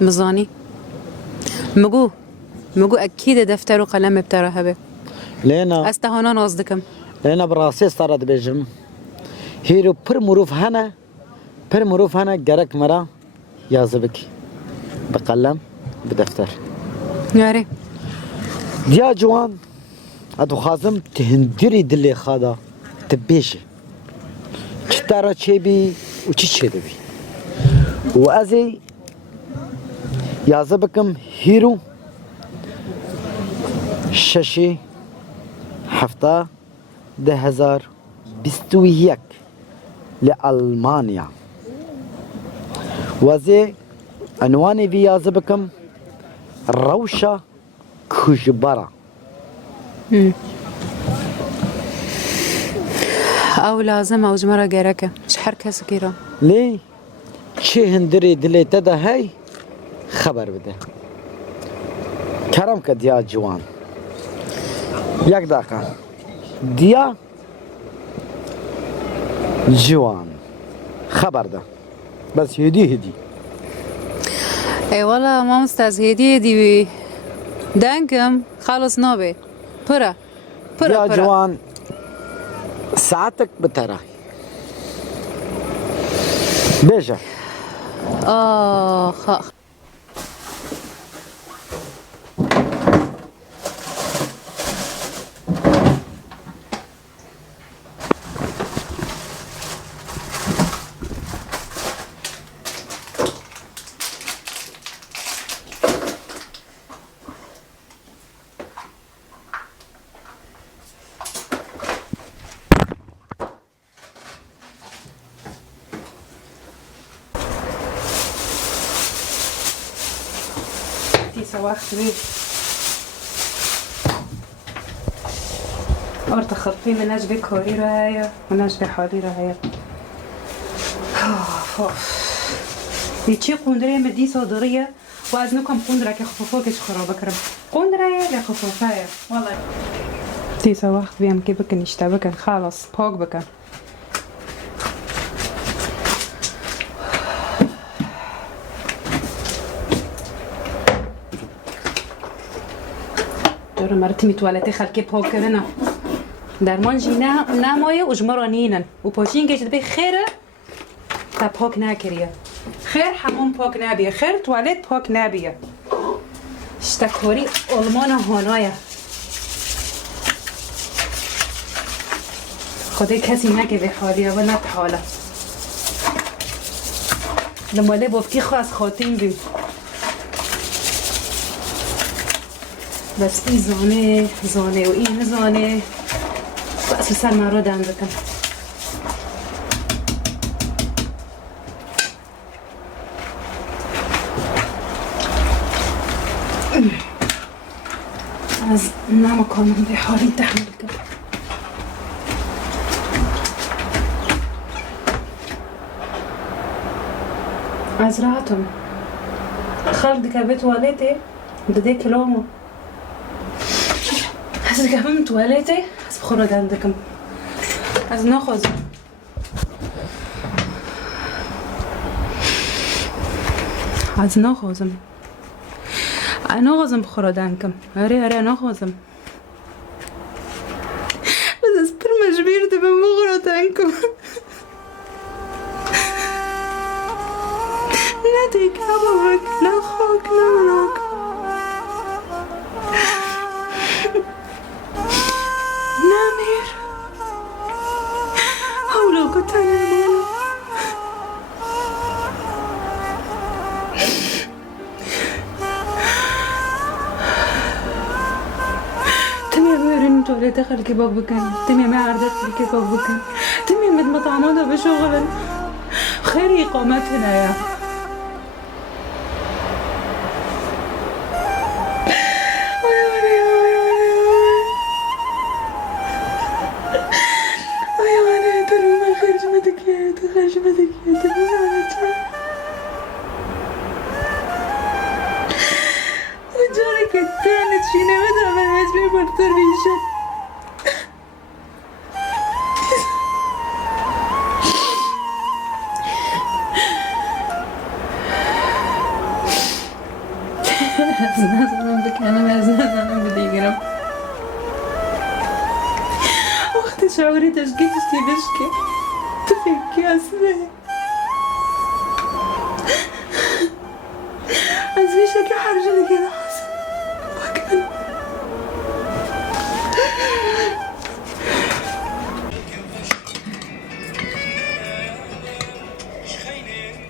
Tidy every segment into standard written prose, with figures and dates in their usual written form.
مزانی مگو اكيد دفتر و قلم بتره هبه لینا استهانا ناز دکم لینا براسي ستارد بيجم هيرو پر مروف هنه گرک مرا يازبك بقلم بدفتر یاری ديا جوان ادو خازم تهندري دلي خادا تبيشي چتارا چه بي و چه بي و ازي يازبكم هيرو ششي حفتا 2021 لألمانيا وزي عنواني في يازبكم روشة كجبرة او لازم او جمرة گرکه شحر کس گیرا ليه چه هندري دلي تدا هاي خبر بده كرم كديا جوان يك دقيقة ديا جوان خبر ده بس هدي ای والا ما مستاز هدیه دیوی دنکم خلاص نابه پره يا جوان ساعتك بترى بيجا آخ تيسا وقت بيه ارتا خطي مناش بي كوري رو هيا مناش بي حالي رو هيا دي چي قندره مدي صادرية واز نكم قندره كي خفوفوكش خرابة كرم قندره لخفوفايا والله تيسا وقت بيهم كي بكن يشتا بكن خالص باق بكن جورا مرتمي توالتي خلقي باق كرنا درمان جينا نمايه و جمرا نينن و پاشين گشت بي خيره تا پاک نکریه خیر همون پاک نبیه خیر توالت پاک نبیه اشتکاری علمان هانایه خدای کسی نگه به حالیه و نه حاله نماله بافتی خو از خاتیم بیم بس این زانه و این زانه بس سر من رو دم بکن از نمکانم به حالی تحمل کن از راحتم خالد که به توالته داده کلامو از که هم توالته از بخورا دندکم از نخوزم از نخوزم انا غازم بخورا دنکم اره انا غازم بس از پر مجبیر ده به بخورا دنکم نه دیگه بابک نه خاک نه راک نه میر حولا کتن مالا تواليت خلكي باق بكن تمي ما عردت خلكي باق بكن تمي مد مطعمانا بشغل خير إقامتنا يا وجارك التاني تشيني مدى من مجمي برطر بيشن شعوري تشكي بشكي تفكي أسمه أزمي شكي حرجة كده حسن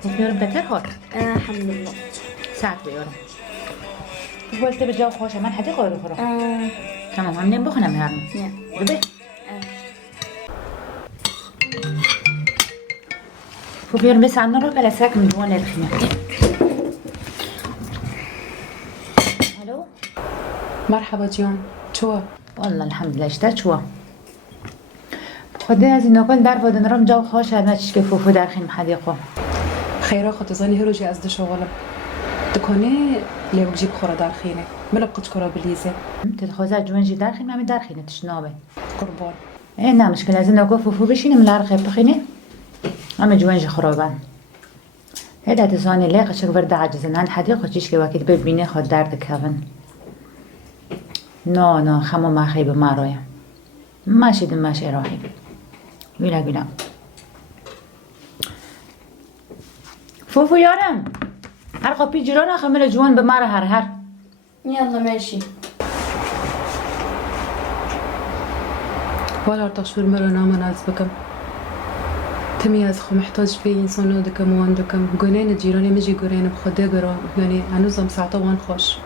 وكان يورم بتر هات الحمد لله. ساعت بيورم قلت بالجو خوش من حدي غيره خرا تمام هم بخنم هرم ببي فبيورم بس عنا رو بلا ساك من جوان الخيمة الو مرحبا جيان شو والله الحمد لله اشتات شو خدي از نوکل در ودن رم جو خوش هر نچ فوفو در خیم حدیقو خيرا خد زاني هروجي از شغلم دكوني ليوك جيب خورا دار خينه ملا بقتش كورا بليزه تدخوزا جوان جي در خیم همي در خینه تشنابه قربان ايه نه مشكلة از نوکل فوفو بشینه ملار خیب بخینه همي جوان جي خرابان هيدا تزاني لاقا شك ورد عجزن عن حديقو تشيش كي وكيد ببيني خود درد كافن نو خمو ما خيب ما رويا ماشي دم ماشي روحي ويلا فوفو يارم هر قبي جيران خمل جوان بمارة هر يلا ماشي. ولا ارتشور مرة نامن از بكم تمي از خو محتاج في انسانو دكم وان دكم قنين جيراني مجي قرين بخده قرا يعني هنوزم ساعته وان خوش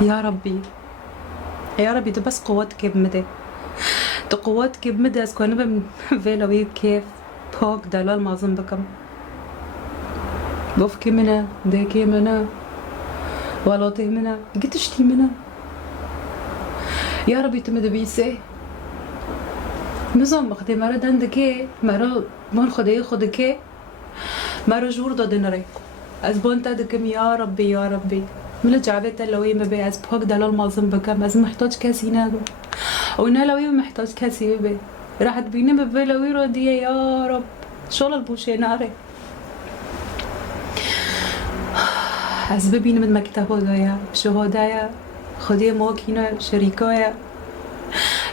يا ربي ده بس قوتك بمدى ده قوتك بمدى از كونه بم فيلوي كيف پاک دلال مازم بکم بفكي منها ديكي منها ولاته منها قتشتي منها يا ربي تمد بيسي نظام مخدي مرا دندكي مرا من خدكي مرا جور دادن ري از بونتا دكم يا ربي من جعبت لوي ما بي از پاک دلال مازم بکم از محتاج كسي ناگو ونا لوي محتاج كسي بي راح تبيني ببلوي رودية يا رب شغل البوشي ناري از ببینم من مکتب دایا شهادایا خودی ماکینا شریکایا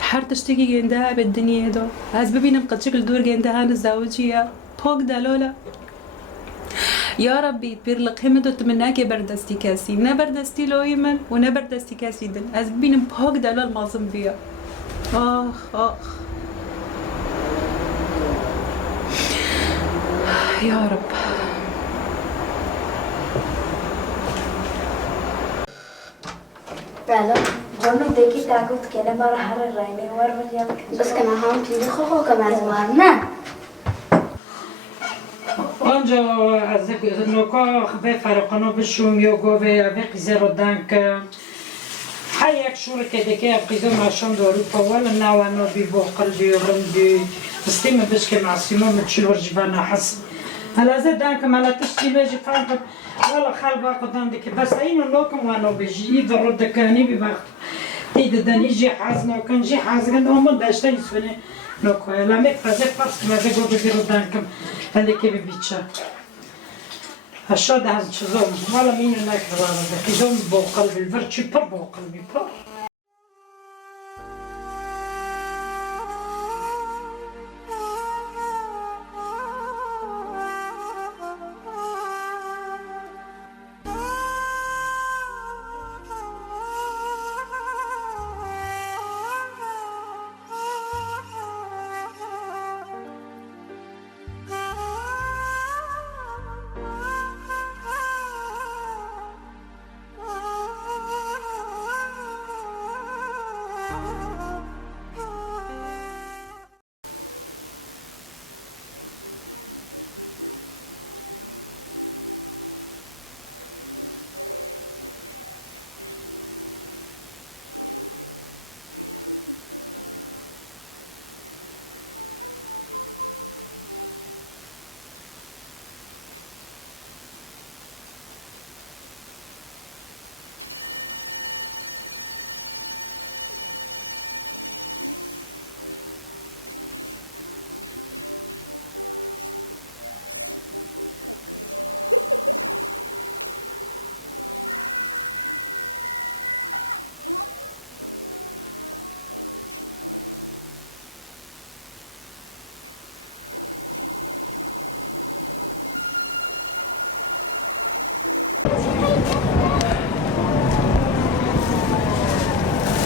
هر تشتكي جندها بالدنيا دا از ببینم قد شكل دور جندها الزوجية پاک دلاله يا ربي بيرلق همدو تمناكي بردستي كاسي نا بردستي لوي من ونا بردستي كاسي دن از ببینم پاک دلال مازم بيا آخ يا رب بله جانم دیگه تاکوت کنه برای هر راینه ور بجام بس کنه هم چیزی خو کم از وار نه آنجا از نوکا خبه فرقانو بشوم یا گوه اوه قیزه رو دنک هر یک شور که دیگه قیزه ماشان دارو پاول نوانو بی باقل دیورم دی استیم بش که معصیما متشلور جبانا حس هلازه دنک ملاتش تیبه فرق والا خلبا قدام دیگه بس اینو نوکم وانو بجی در رو دکانی بی وقت دیده دنی جی حاز نوکن جی حاز گند همون داشته ایسونه نوکوه لامک فازه پس که مزه گو بگیرو دنکم هلی که بی بیچه هشاد هم چیزام والا مینو نکردم خیزم با قلبی الور چی پر با قلبی پر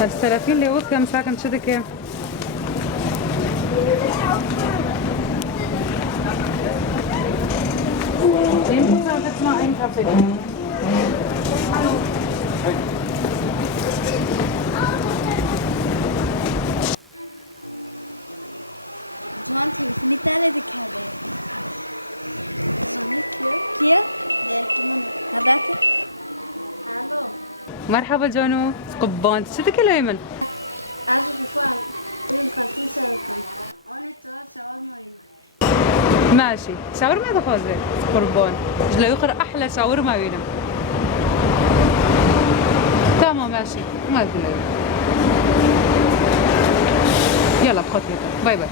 السلافين اللي وفي كم ساكن شدك مرحبا جانو قبان شدك الأيمن ماشي شاورما دخوزة قربان جلا يخر أحلى شاورما وينم تمام ماشي ما أدري يلا بخط باي باي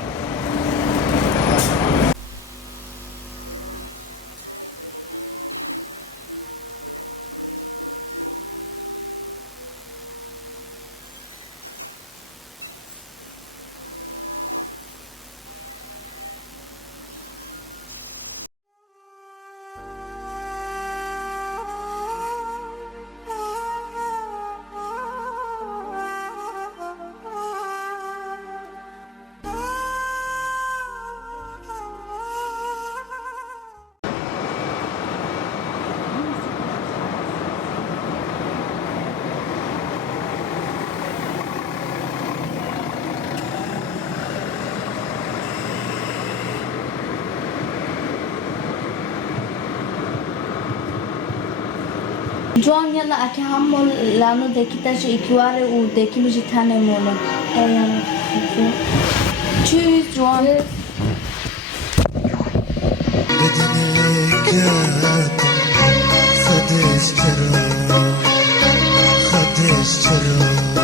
جوان يلا أكي همول لانو ديكي تاجي إكواري وديكي مجي تاني مولا تشوز جوان خدش چرا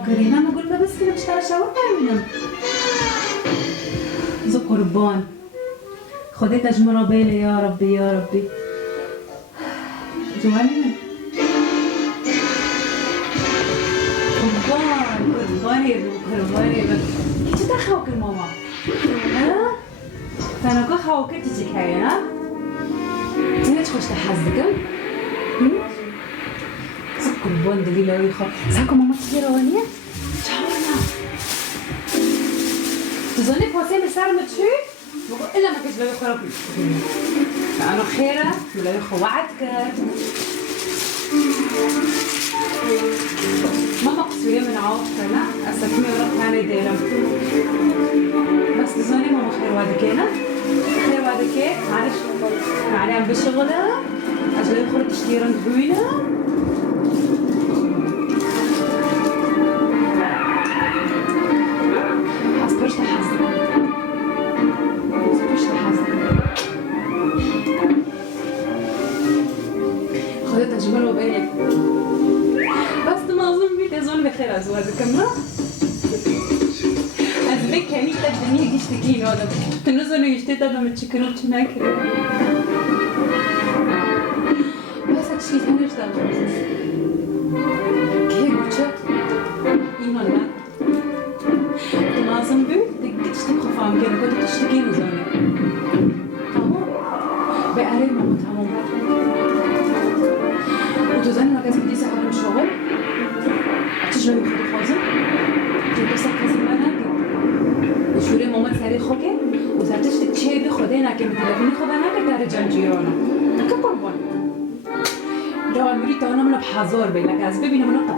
وكريمة ما قلنا بس كده مشترى شاورما منهم زو قربان خديت أجمرة بيلي يا ربي يا ربي جواني قربان كيف تخوك الماما ها تانا كو خوك تيجي كايا ها تيجي تخش تحزقم قربان دليل أوي خا ساكو ماما تجي روانية شاورما تظني بوسيم السعر متشوي بقول إلا ما كنت بلاقي خراب أنا خيرة بلاقي خوعتك ماما قصوية من عوضتنا أستكمل رب ثاني ديرم بس تظني ماما خير وادكينا خير وادكي معلش يعني عم بشغلها عشان يخرج تشتري ندوينا خذت أجمل وبالك بس ما أظن بيت أظن بخير أزواجك ما أزبك يعني تدني يشتكين هذا تنزل يشتكي هذا متشكرون هناك بس أشي ثاني اشتغل كيف وجهك إيمان ما أظن بيت تشتكي خفام كده كنت تشتكين زوني تمام بقريب ما تمام وتزن ما كانت بدي ساعة من شغل چیز رو میخوری خوازم؟ تو بسر کسی من نگی شوره مامان سری خوکه و سرتش چه به خوده نکه می تلفونی خوبه نکه در جنجیرانا نکه قربان را میری تا اونم بحذار بی لکه از ببینم اونم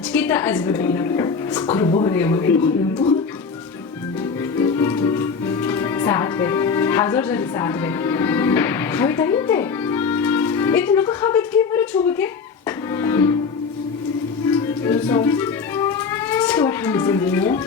قچکیتا از ببینم از قربانه اما بخورم بخور ساعت به حذار جدی ساعت به خواه تا اینته ایتو نکه خوابت که بره چوبه که نزام سکور حمزه مو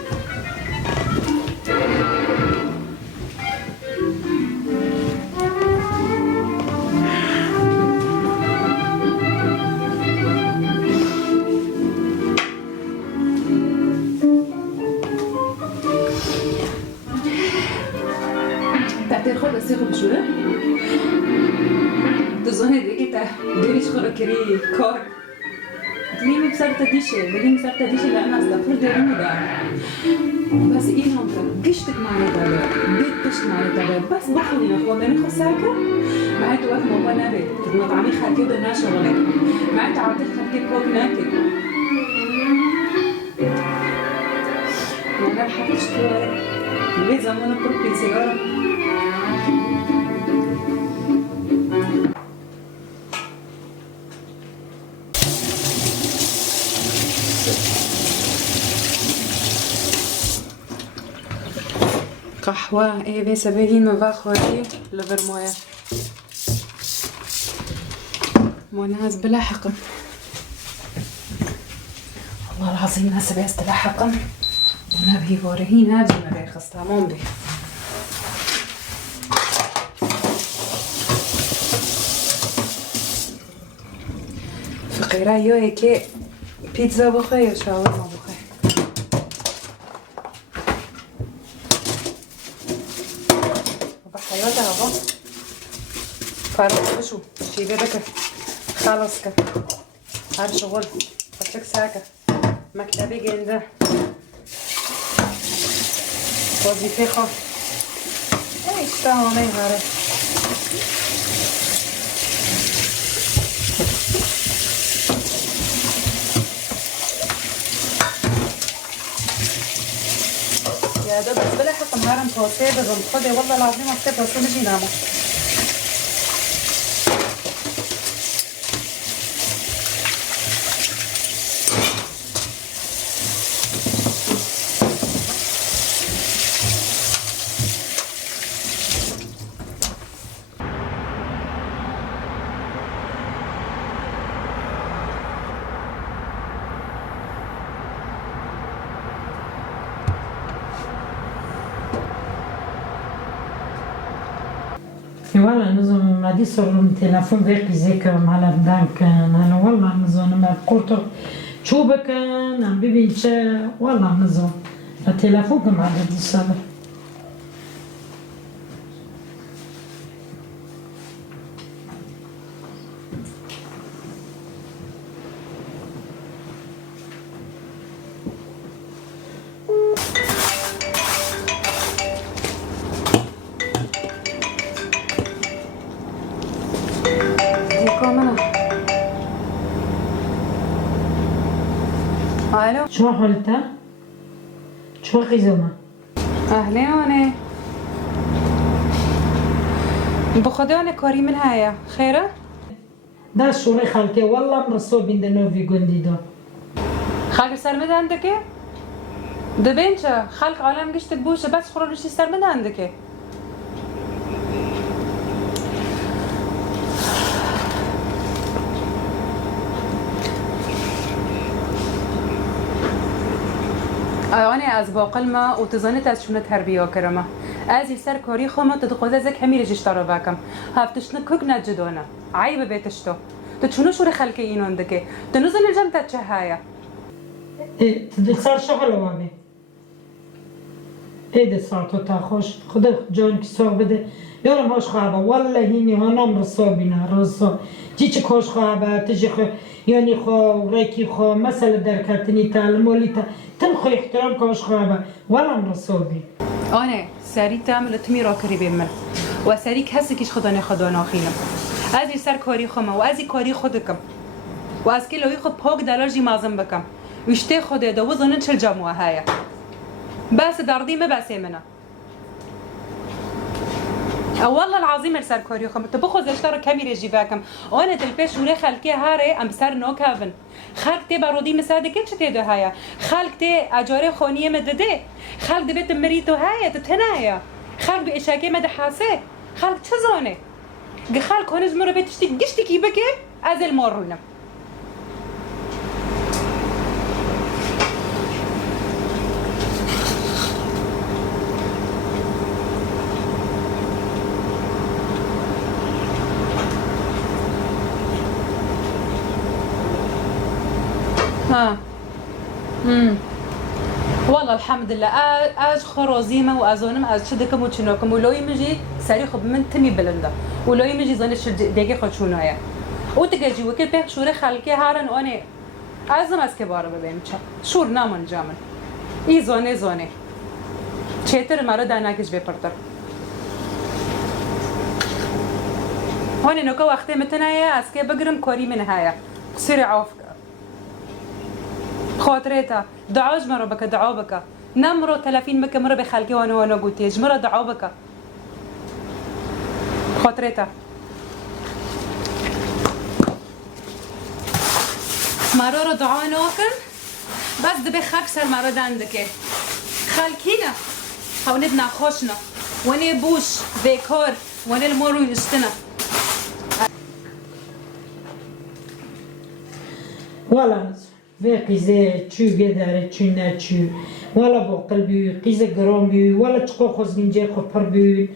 تعطيل خود أسيخو بشوره تظن دیگه تا دلش خورا کری کار دلیم بسر تا دیشه لعنه اصلا پر دلمو داره بس این هم تا گشتک معنی داره بیت پشت معنی داره بس بخونی نخوندنی خود ساکر معي تو وقت ماما نبي مطعمي خالتي ودنا شغلك معي تعاطيت خالتي بوك ناكل انا بحبش ليه زمان بروبي سيجاره قهوة ايه بس بهين ما خواتي لفرموية مناز بلاحقا والله العظيم ناس بيست لاحقا ونبهي فورهين هاجي ما بيخص تمام به فقيرة يو هيك بيتزا بخير شاورما بخير وبحياتها بابا فارغ بشو شيبي بك خلص كا هار شغل فتك ساكا مكتبي جنده وظيفة خو اي اشتاهو ني هاري يا دوب بس بلا حق مهارم توسي بزن خدي والله العظيم اصيب توسي نجي نامو والله نظام ما دي صار من تلفون ذاك ذاكر على بدانك انا والله نظام ما قلت شو بك انا بيبي والله نظام التلفون كم عدد الصبر الو شو حالتها؟ شو خيزومه؟ اهلين بخدا کاری من هيا خيره؟ ده شوري خالتي والله مرسو بين دنوفي قندي دو خالق سرمد عندك؟ دبين چه؟ خالق عالم گشت بوشه بس خورلوشی سرمد عندك؟ آنی از باقل ما و تزانت از شونه تربیه کرمه از سر کاری خواهم تدخوزه زک همی رجش تارا بکم هفتشنه کگ نجدونه عیب بیتش تو چونه شور خلقی اینون دکه تو نزن الجم تا چه هایا ده صار شغل وابي ده صار تو خوش خدا جان کی سوق بده یارم هاش خوابه والله هینی هانم رسو بینا رسو چی چه خوش خوابه تجی خو یعنی خو ریکی خو مثلا در کتنی تعلم ولی تن خو احترام خوش خوابه والله رسو بی آنه سری تعمل تمی را کری بیم من و سری کسی کش خدا نخدا ناخینم از سر کاری خواهم و از کاری خودکم و از که لوی خود پاک دلار جی مازم بکم وشتي خده دو ظنن چل جموه هاي بس داردي ما بس منه والله العظيم السر كوريو خم تبخذ اشترى كاميرا جيباكم انا تلبيش ولا خلكي هاري ام سر نو كافن خلق تي بارودي مساعده كيف تيدو هاي خلق تي اجاري خونيه مدده خلق بيت مريتو هاي تتنايا خلق باشاكي مد حاسه خلق تشزونه خلق هون زمر بيت تشتي قشتي كيبكي ازل مورنا ها والله الحمد لله اج خروزيمه وازونم از شدكم وچنوكم ولو يمجي سري خب من تمي بلنده ولو يمجي زنش دقيقه خشونايا وتجي وكل به شوره خلكي هارن اني ازم از كبار ببين شور نامن جامن ای زونه چتر مرا داناکش بپرتر هوني نوكا وقت متنايا از که بگرم کاری من هایا قصير عوف خاطريتا دعاج مرة بك دعاء بك نمرو 30 مكة مرة بخلقي وانا قلت يجمرة دعاء بك خاطريتا مرة دعاء نوكن بس دبي خكسر مرة دندك خلقينا خونتنا خوشنا وني بوش بيكور وني المورو يشتنا والله و قیزه چو گداره چو نچو ولا باقل بی قیزه گرام بی ولا چقو خوز گنجه خو پر بی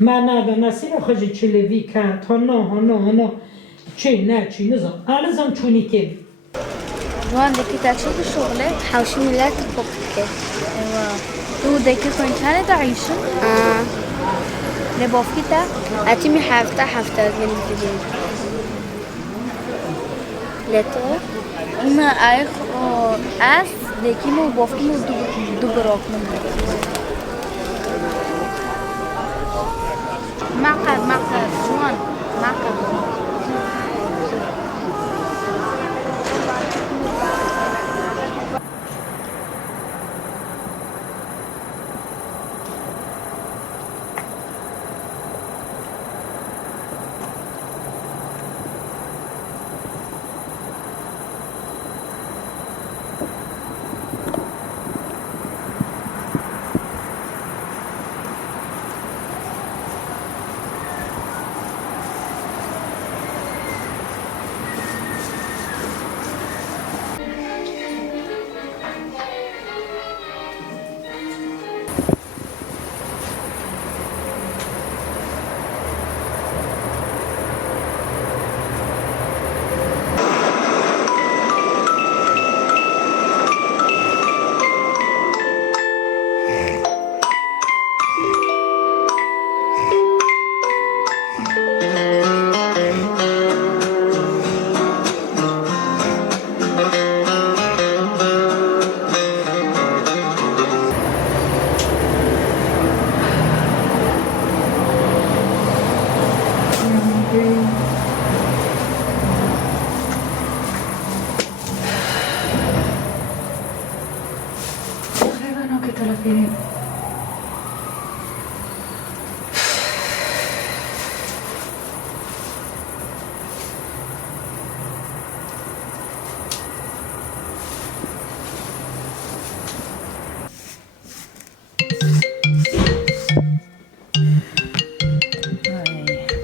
ما نادا نسیر خوزی چو لوی کند هانا چو نچو نزم آنزم چونی که بی جوان دکی تشوف شغله حوشي ملات بوكك ايوه تو دکی كنت تعيشون لبوفكيتا اتمي حفته من الجديد لتو ما ايخ اس دکی مو بوفكي مو دو براك من معقد جوان معقد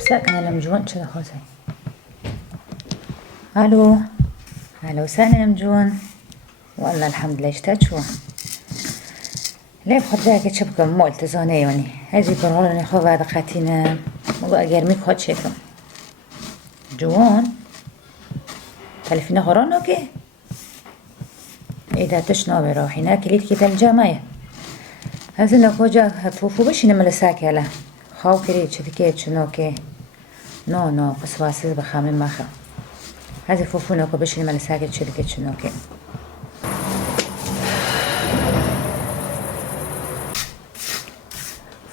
ساكنة لمجون شو خوزي الو ساكنة لمجون والله الحمد لله اشتاج شو ليه بخد ذاك شبكة مول تزاني يعني هذي برهولني خو بعد قاتينا مو اگر ميك خد شكم جوان تلفينا خوران اوكي اذا تشنا بروحينا كليت كده الجامعة هذا نكوجا فوفو باش نمل ساكله خاو كريت شتكيت شنو كي نو قصواسز بخامن مخا هذا فوفو نوكو باش نمل ساكت شتكيت شنو كي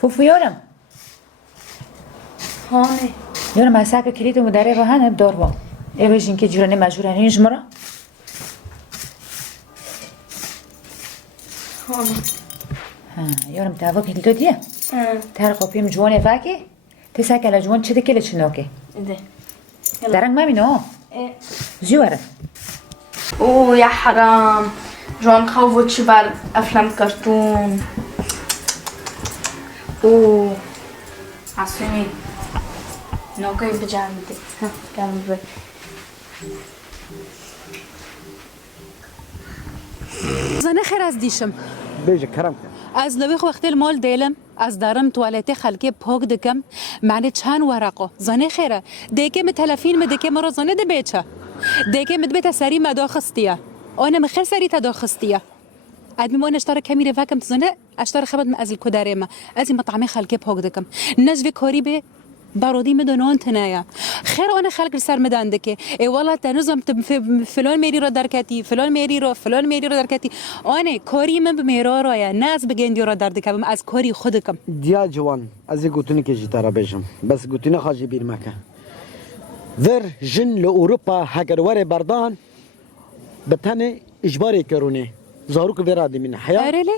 فوفو يورم هاني يورم هساك كريت مدربة هنا بدور با ايه بيجين كي جيراني مجوراني جمرة يورم تابوك هلدو دي تارقو بيم جواني فاكي تساك على جوان تشدك اللي تشنوكي ده دارنگ ما مينو زيوارة اوه يا حرام جوان خوفو تشبال افلام كرتون اوه عصيني نوكي بجامدي ها كان بي زنه خیر از دیشم بیجه کرم کن از لوی وقتی المال دیلم از دارم توالت خلکی پاک دکم معنی چند ورقه زنه خیره دیگه متلفین مدکه مرا زنه ده بیچه دیگه مدبت سری مداخستیه آنه مخیر سری تداخستیه ادمی ما اشترى كاميرا فاكم تزنه اشترى خبط من ازل كداريما ازي مطعمي خلكي بهوك دكم نجفي كوريبي بارودي مدونون تنايا خير انا خلق السر مدان دكي اي والله تنظم فلان ميري رو دركاتي فلان ميري رو دركاتي انا كوري من بميرارا يا ناس بگندي رو در دكم از كوري خودكم دیا جوان از گوتنی که جیتارا بیجم بس گوتنی خاجی بیر مکه ور جن لأوروبا هگر ور بردان بتنه اجباری کرونه زاروك برادي من حياة اريلي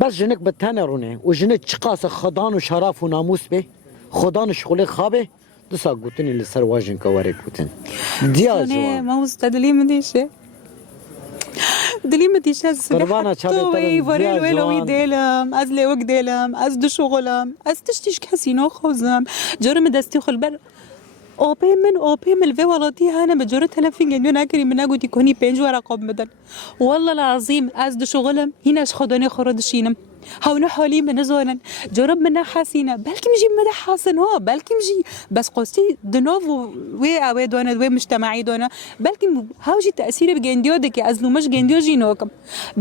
بس جنك بتانه رونه وجنك چقاس خدان و شرف و ناموس به خدان شغل خوابه دسا گوتنی لسر واجن كواري گوتن دیا انا جوان ما مستدلي مديشه دلي مديشه قربانه چاله توي ترم وريل دیا ويلوي جوان ديلم از لوك ديلم از دو شغلم از تشتيش كاسينو خوزم جرم دستي خلبر آبی من الوی ولاتی هنه بجور تلفین گنیو نکری من نگویی کنی 5 ورقه بدن والله العظیم از دو شغلم هینش خدانه خردشینم هونه حالی من زانن جرب من حسینه بلکه میجی مده حسن ها بلکه میجی بس قصدي دنوو وی اوی دونه وی مجتمعی دونه بلکه هاوجی تأثیر بگندیو دکی از لومش گندیو جینوکم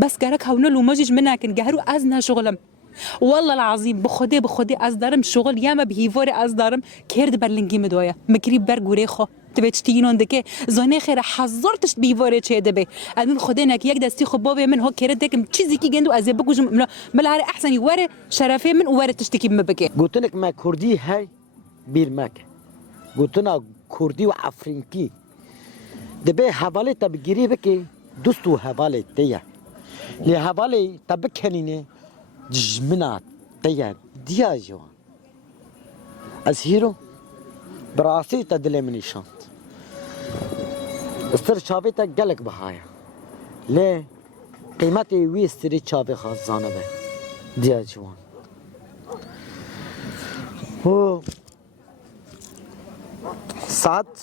بس گرک هونه لومجش منکن گهرو از نه شغلم والله العظيم بخودي از دارم شغل ياما بهيفوري از دارم كيرد برلنگي مدويا مكري برگوري خو تبيت تينون دكه زانه خير حضرتش بهيفوري چه دبه امين خدينك يك دستي خو بابا من هو كيرد دكم چيزي كي گندو از بگوجم ملار احسن يوره شرفي من وره تشتكي مبكه گوتنك ما كردي هاي بير مكه گوتنا كردي و افرينكي دبه حواله تبگيري بكي دوستو حواله تيا لي حواله تبكنينه جمنات تيار ديا جوان از هيرو براسي تدلي مني شانت استر شابي تا قلق بهايا ليه قيمتي ويستري شابي خزانه به ديا جوان هو ساعت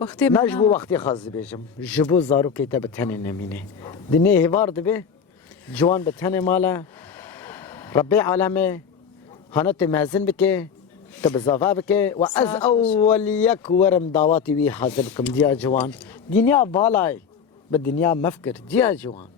وقتی نجبو وقتی خاص بيجم جبو زارو كيتا بتهني نمينه دني هوار دبي جوان بتهني مالا ربي عالمه هنت مازن بك تبزافا بك واز اول يك ورم دعواتي وي حاضر بكم ديا جوان دنيا بالاي بالدنيا مفكر ديا جوان